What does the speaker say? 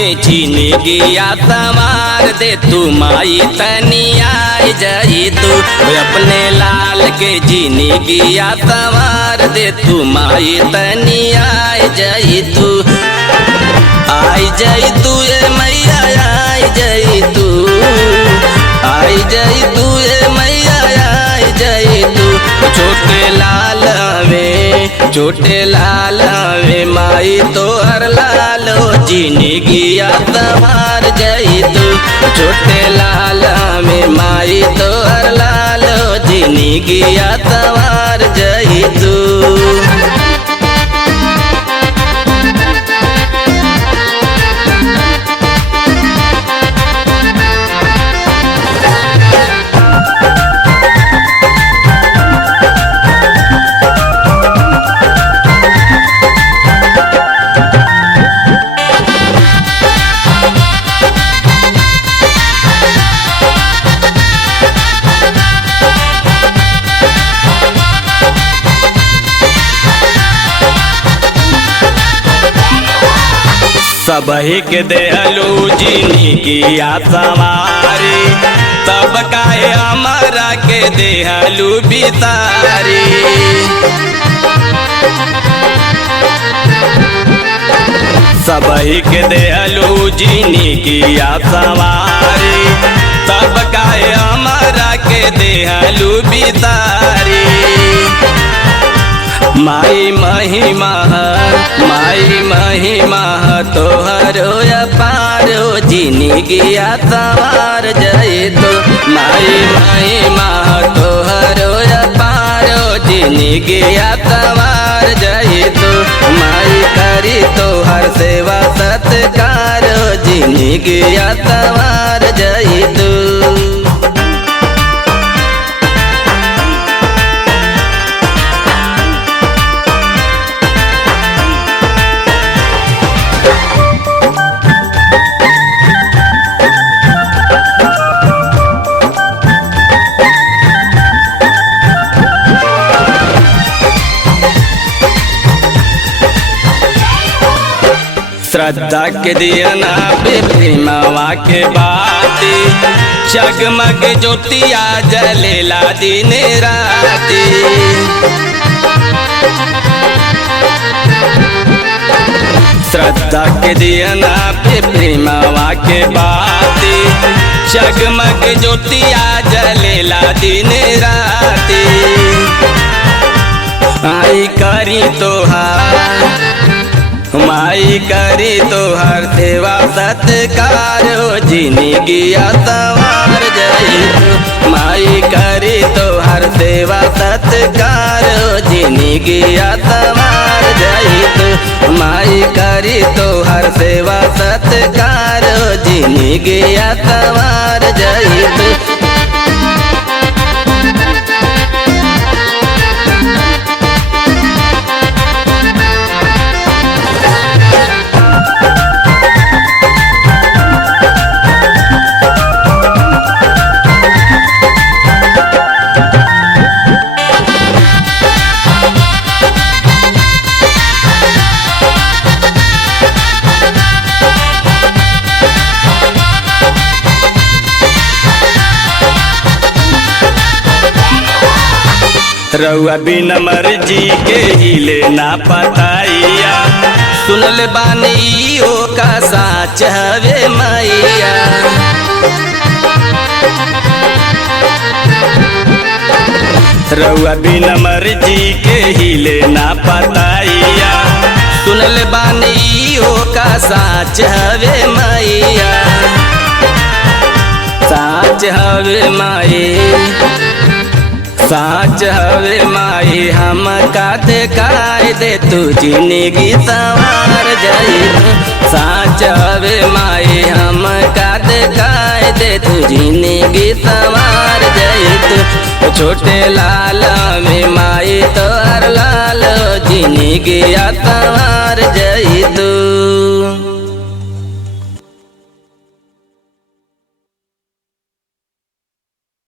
के जिंदगिया संवार दे तू माई तनी आई जाई तू अपने लाल के जिंदगिया संवार दे तू माई तनी आई जाई तू ए मैया आई जाई तू आई जाई तू ए मैया आई जाई तू छोटे लाल वे माई तो हर लालो जिंदगिया संवार जाई तू छोटे लाल में माई तो हर लालो जिंदगिया संवार जाई तू। सबही के देहलू जिंदगिया संवारी तब काहे हमारा के देहलू बितारी सबही के देहलू जिंदगिया संवारी तब काहे हमारा के देहलू बितारी माई महिमा तोहरो अपारो जिंदगिया संवार जाई तो माई महिमा तोहरो अपारो जिंदगिया संवार जाई तो माई करी तोहर सेवा सत्कार जिंदगिया संवार जाई तो। श्रद्धा के दियना पे प्रेमवा के बाती जगमग ज्योतिया जलेला दिन राती श्रद्धा के दियना पे प्रेमवा के बाती जगमग ज्योतिया जलेला दिन राती आई करी तोहार माई करी तोहर सेवा सत्कार जिंदगिया संवार जाई तू माई करी तोहर सेवा सत्कार जिंदगिया संवार जाई तू माई करी तोहर सेवा सत्कार जिंदगिया संवार जाई तू। रउआ बिना मर्जी के हिले ना पताइया सुनल बानी ओ का साच हवे मैया रउआ बिना मर्जी के हिले ना पताइया सुनल बानी ओ का साच हवे मैया साच हवे माई साच हवे माई हम का देखाई दे तू जिंदगी संवार जाई साच हवे माई हम का देखाई दे तू जिंदगी संवार जाई तू छोटे लाल में माई तोहर लाल जिंदगी संवार जाई तू।